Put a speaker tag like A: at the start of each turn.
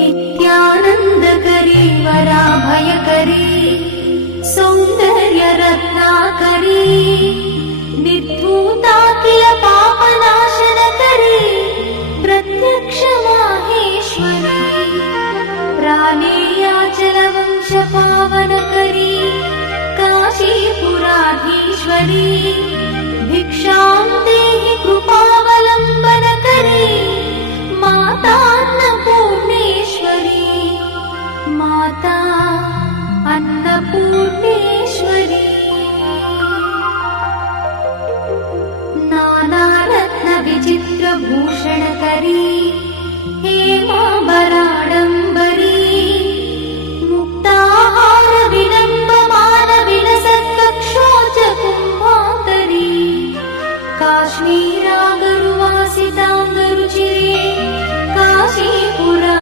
A: नित्यानन्दकरी वराभयकरी सौन्दर्यरत्नाकरी निर्धूता किल पापनाशनकरी प्रत्यक्ष माहेश्वरी माता अन्नपूर्णेश्वरी। नानानन्द विचित्रभूषणकरी हे माराडम्बरी मुक्ताहारविलम्बमानविलसत्कक्षोचातरी काश्मीरागरुवासि